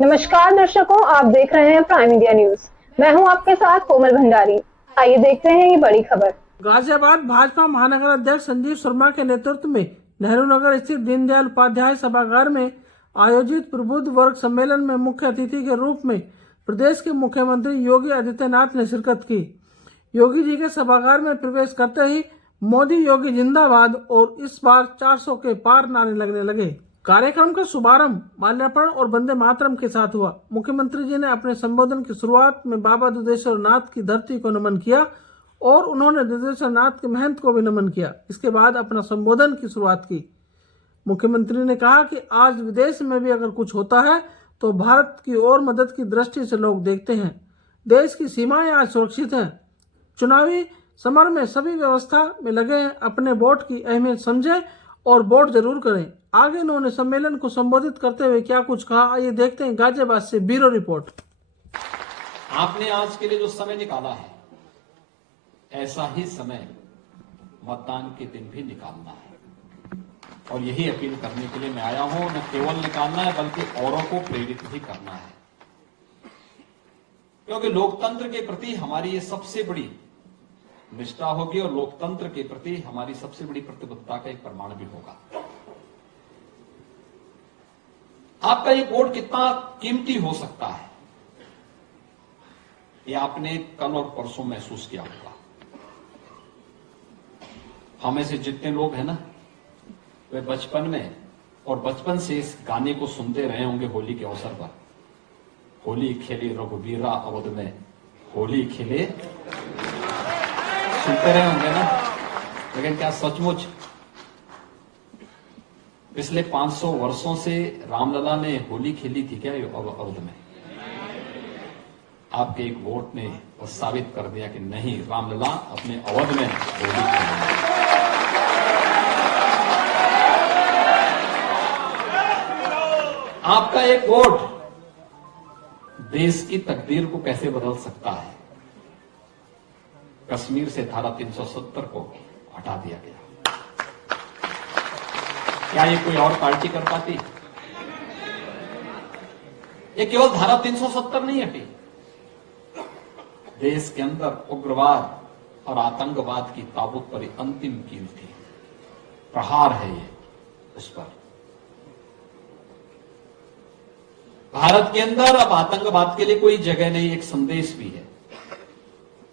नमस्कार दर्शकों, आप देख रहे हैं प्राइम इंडिया न्यूज। मैं हूं आपके साथ कोमल भंडारी। आइए देखते हैं ये बड़ी खबर। गाजियाबाद भाजपा महानगर अध्यक्ष संजीव शर्मा के नेतृत्व में नेहरू नगर स्थित दीनदयाल उपाध्याय सभागार में आयोजित प्रबुद्ध वर्ग सम्मेलन में मुख्य अतिथि के रूप में प्रदेश के मुख्यमंत्री योगी आदित्यनाथ ने शिरकत की। योगी जी के सभागार में प्रवेश करते ही मोदी योगी जिंदाबाद और इस बार 400 के पार नारे लगने लगे। कार्यक्रम का शुभारंभ माल्यार्पण और वंदे मातरम के साथ हुआ। मुख्यमंत्री जी ने अपने संबोधन की शुरुआत में बाबा दुधेश्वर नाथ की धरती को नमन किया और उन्होंने दुधेश्वर नाथ के महंत को भी नमन किया। इसके बाद अपना संबोधन की शुरुआत की। मुख्यमंत्री ने कहा कि आज विदेश में भी अगर कुछ होता है तो भारत की ओर मदद की दृष्टि से लोग देखते हैं। देश की सीमाएं आज सुरक्षित हैं। चुनावी समर में सभी व्यवस्था में लगे हैं। अपने वोट की अहमियत समझें और वोट जरूर करें। आगे उन्होंने सम्मेलन को संबोधित करते हुए क्या कुछ कहा, आइए देखते हैं। गाजियाबाद से ब्यूरो रिपोर्ट। आपने आज के लिए जो समय निकाला है, ऐसा ही समय मतदान के दिन भी निकालना है और यही अपील करने के लिए मैं आया हूं। न केवल निकालना है बल्कि औरों को प्रेरित भी करना है, क्योंकि लोकतंत्र के प्रति हमारी ये सबसे बड़ी निष्ठा होगी और लोकतंत्र के प्रति हमारी सबसे बड़ी प्रतिबद्धता का एक प्रमाण भी होगा। आपका ये वोट कितना कीमती हो सकता है, ये आपने कल और परसों महसूस किया होगा। हमें से जितने लोग हैं ना, वे बचपन में और बचपन से इस गाने को सुनते रहे होंगे। होली के अवसर पर होली खेले रघुवीरा अवध में, होली खेले, सुनते रहे होंगे ना। लेकिन क्या सचमुच पिछले 500 वर्षों से रामलला ने होली खेली थी क्या अवध में? आपके एक वोट ने वो साबित कर दिया कि नहीं, रामलला अपने अवध में होली खेली। आपका एक वोट देश की तकदीर को कैसे बदल सकता है। कश्मीर से धारा 370 को हटा दिया गया। क्या ये कोई और पार्टी कर पाती? ये केवल धारा 370 नहीं हटी, देश के अंदर उग्रवाद और आतंकवाद की ताबूत पर अंतिम कील थी। प्रहार है ये उस पर। भारत के अंदर अब आतंकवाद के लिए कोई जगह नहीं, एक संदेश भी है।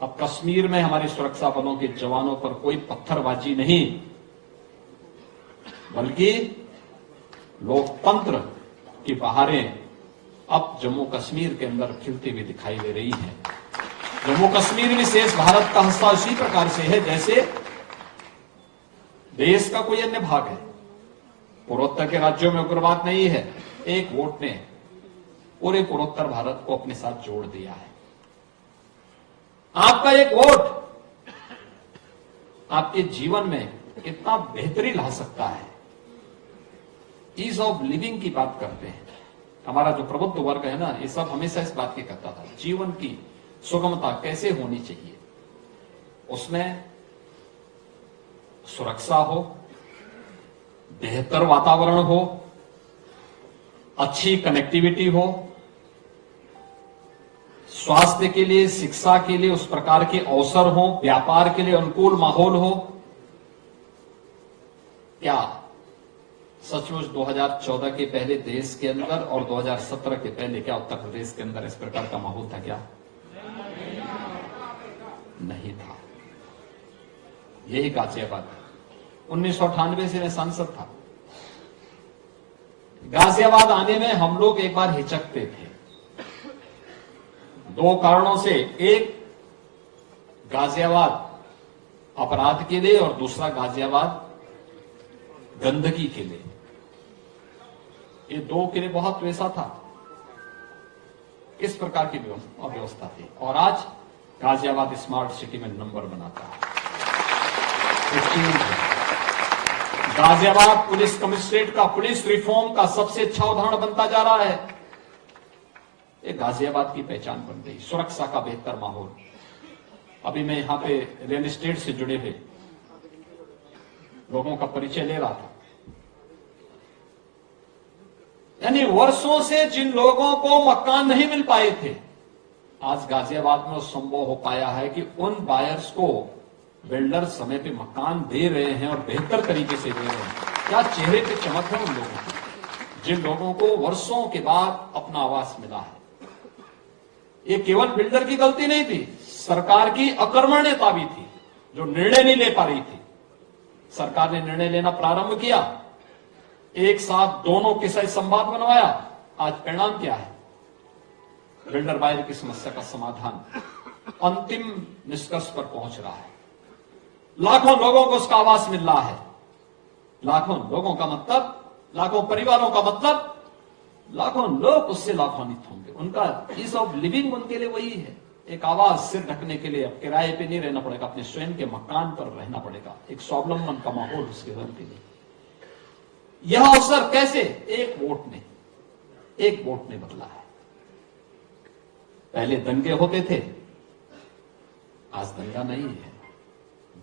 अब कश्मीर में हमारे सुरक्षा बलों के जवानों पर कोई पत्थरबाजी नहीं, बल्कि लोकतंत्र की बहारें अब जम्मू कश्मीर के अंदर खिलती हुई दिखाई दे रही हैं। जम्मू कश्मीर विशेष भारत का हिस्सा उसी प्रकार से है जैसे देश का कोई अन्य भाग है। पूर्वोत्तर के राज्यों में उग्रवाद नहीं है। एक वोट ने पूरे पूर्वोत्तर भारत को अपने साथ जोड़ दिया है। आपका एक वोट आपके जीवन में कितना बेहतरी ला सकता है। ईज ऑफ लिविंग की बात करते हैं। हमारा जो प्रबुद्ध वर्ग है ना, ये सब हमेशा इस बात की कहता था, जीवन की सुगमता कैसे होनी चाहिए। उसमें सुरक्षा हो, बेहतर वातावरण हो, अच्छी कनेक्टिविटी हो, स्वास्थ्य के लिए, शिक्षा के लिए उस प्रकार के अवसर हो, व्यापार के लिए अनुकूल माहौल हो। क्या सचमुच 2014 के पहले देश के अंदर और 2017 के पहले क्या उत्तर प्रदेश के अंदर इस प्रकार का माहौल था? क्या नहीं था। यही गाजियाबाद 1998 से मैं सांसद था। गाजियाबाद आने में हम लोग एक बार हिचकते थे, दो कारणों से। एक, गाजियाबाद अपराध के लिए और दूसरा गाजियाबाद गंदगी के लिए। ये दो के लिए बहुत वैसा था। किस प्रकार की अव्यवस्था थी। और आज गाजियाबाद स्मार्ट सिटी में नंबर बनाता है। गाजियाबाद पुलिस कमिश्नरेट का, पुलिस रिफॉर्म का सबसे अच्छा उदाहरण बनता जा रहा है। ये गाजियाबाद की पहचान बन गई। सुरक्षा का बेहतर माहौल। अभी मैं यहां पे रियल एस्टेट से जुड़े हुए लोगों का परिचय ले रहा था। यानी वर्षों से जिन लोगों को मकान नहीं मिल पाए थे, आज गाजियाबाद में संभव हो पाया है कि उन बायर्स को बिल्डर समय पे मकान दे रहे हैं और बेहतर तरीके से दे रहे हैं। क्या चेहरे पे चमक है उन लोगों की, जिन लोगों को वर्षों के बाद अपना आवास मिला है। ये केवल बिल्डर की गलती नहीं थी, सरकार की अकर्मण्यता भी थी, जो निर्णय नहीं ले पा रही थी। सरकार ने निर्णय लेना प्रारंभ किया, एक साथ दोनों के साथ संवाद बनवाया। आज परिणाम क्या है? बिल्डर बायर की समस्या का समाधान अंतिम निष्कर्ष पर पहुंच रहा है। लाखों लोगों को उसका आवास मिल रहा है। लाखों लोगों का मतलब, लाखों परिवारों का मतलब, लाखों लोग उससे लाभान्वित होंगे। उनका ईज ऑफ लिविंग उनके लिए वही है, एक आवास, सिर ढकने के लिए। अब किराए पे नहीं रहना पड़ेगा, अपने स्वयं के मकान पर रहना पड़ेगा, एक स्वावलंबन का माहौल उसके घर के लिए। यह अवसर कैसे? एक वोट ने बदला है। पहले दंगे होते थे, आज दंगा नहीं है।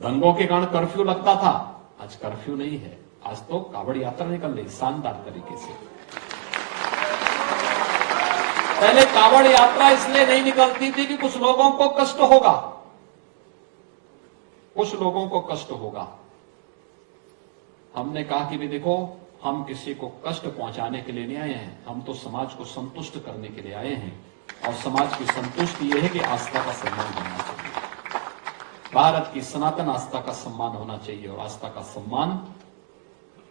दंगों के कारण कर्फ्यू लगता था, आज कर्फ्यू नहीं है। आज तो कावड़ यात्रा निकल रही शानदार तरीके से। पहले कावड़ यात्रा इसलिए नहीं निकलती थी कि कुछ लोगों को कष्ट होगा, कुछ लोगों को कष्ट होगा। हमने कहा कि भी देखो, हम किसी को कष्ट पहुंचाने के लिए नहीं आए हैं, हम तो समाज को संतुष्ट करने के लिए आए हैं। और समाज की संतुष्टि यह है कि आस्था का सम्मान होना चाहिए। भारत की सनातन आस्था का सम्मान होना चाहिए, और आस्था का सम्मान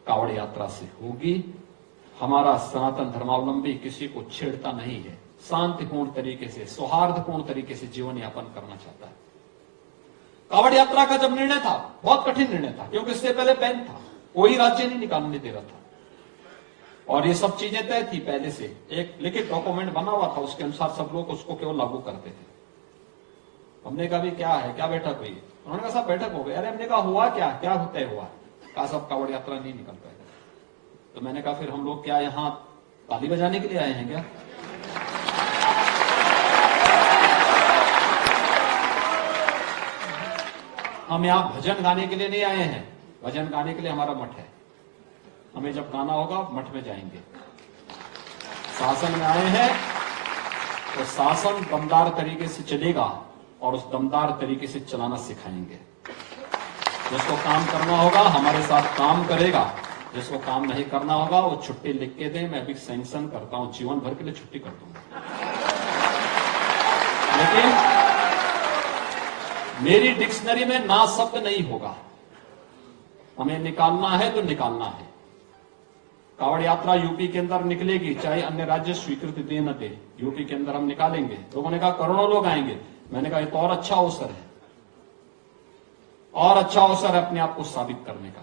कावड़ यात्रा से होगी। हमारा सनातन धर्मावलंबी किसी को छेड़ता नहीं है, शांतिपूर्ण तरीके से, सौहार्दपूर्ण तरीके से जीवन यापन करना चाहता है। कावड़ यात्रा का जब निर्णय था, बहुत कठिन निर्णय था, क्योंकि इससे पहले बैन था, कोई राज्य नहीं निकालने दे रहा था, और ये सब चीजें तय थी पहले से। एक लिखित डॉक्यूमेंट बना हुआ था, उसके अनुसार सब लोग उसको केवल लागू करते थे। हमने कहा भी क्या है, क्या बैठक हुई? उन्होंने कहा साहब बैठक हो गई। अरे हमने कहा हुआ क्या, क्या तय हुआ? कहा सब कावड़ यात्रा नहीं निकल पाएगा। तो मैंने कहा फिर हम लोग क्या यहां ताली बजाने के लिए आए हैं क्या? हम यहां भजन गाने के लिए नहीं आए हैं। भजन गाने के लिए हमारा मठ है, हमें जब गाना होगा मठ में जाएंगे। शासन में आए हैं तो शासन दमदार तरीके से चलेगा, और उस दमदार तरीके से चलाना सिखाएंगे। जिसको काम करना होगा हमारे साथ काम करेगा, जिसको काम नहीं करना होगा वो छुट्टी लिख के दे, मैं अभी सैंक्शन करता हूं, जीवन भर के लिए छुट्टी कर दूंगा। लेकिन मेरी डिक्शनरी में ना शब्द नहीं होगा। हमें निकालना है तो निकालना है। कावड़ यात्रा यूपी के अंदर निकलेगी, चाहे अन्य राज्य स्वीकृति दे न दे, यूपी के अंदर हम निकालेंगे। लोगों ने कहा करोड़ों लोग आएंगे। मैंने कहा ये तो और अच्छा अवसर है, और अच्छा अवसर है अपने आप को साबित करने का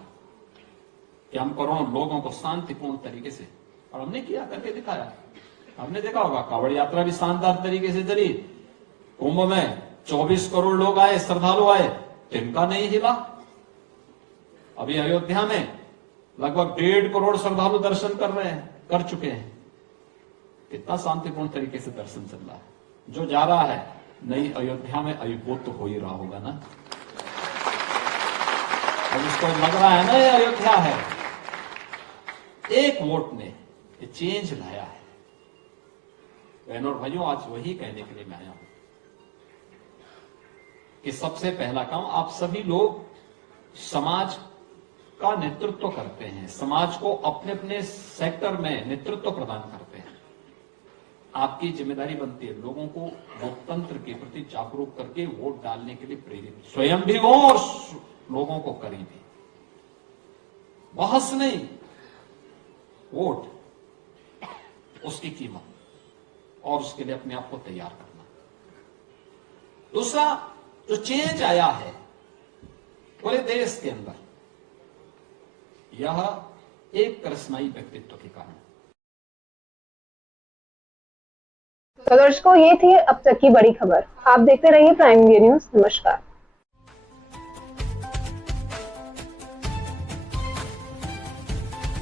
कि हम करोड़ों लोगों को शांतिपूर्ण तरीके से, और हमने किया, करके दिखाया। हमने देखा होगा कावड़ यात्रा भी शानदार तरीके से चली। कुंभ में 24 करोड़ लोग आए, श्रद्धालु आए, तिनका नहीं हिला। अभी अयोध्या में लगभग 1.5 करोड़ श्रद्धालु दर्शन कर चुके हैं। कितना शांतिपूर्ण तरीके से दर्शन चल रहा है। जो जा रहा है नई अयोध्या में अयुबोध तो हो ही रहा होगा ना। अब उसको लग रहा है ना ये अयोध्या है। एक वोट ने ये चेंज लाया है। बहनों और भाइयों, आज वही कहने के लिए मैं आया हूं कि सबसे पहला काम, आप सभी लोग समाज का नेतृत्व करते हैं, समाज को अपने अपने सेक्टर में नेतृत्व प्रदान करते हैं। आपकी जिम्मेदारी बनती है लोगों को लोकतंत्र के प्रति जागरूक करके वोट डालने के लिए प्रेरित, स्वयं भी हो और लोगों को करें भी। बहस नहीं, वोट, उसकी कीमत, और उसके लिए अपने आप को तैयार करना। दूसरा, जो चेंज आया है पूरे देश के अंदर, यह एक करिश्माई व्यक्तित्व के कारण। तो दर्शकों, ये थी अब तक की बड़ी खबर। आप देखते रहिए प्राइम इंडिया न्यूज। नमस्कार।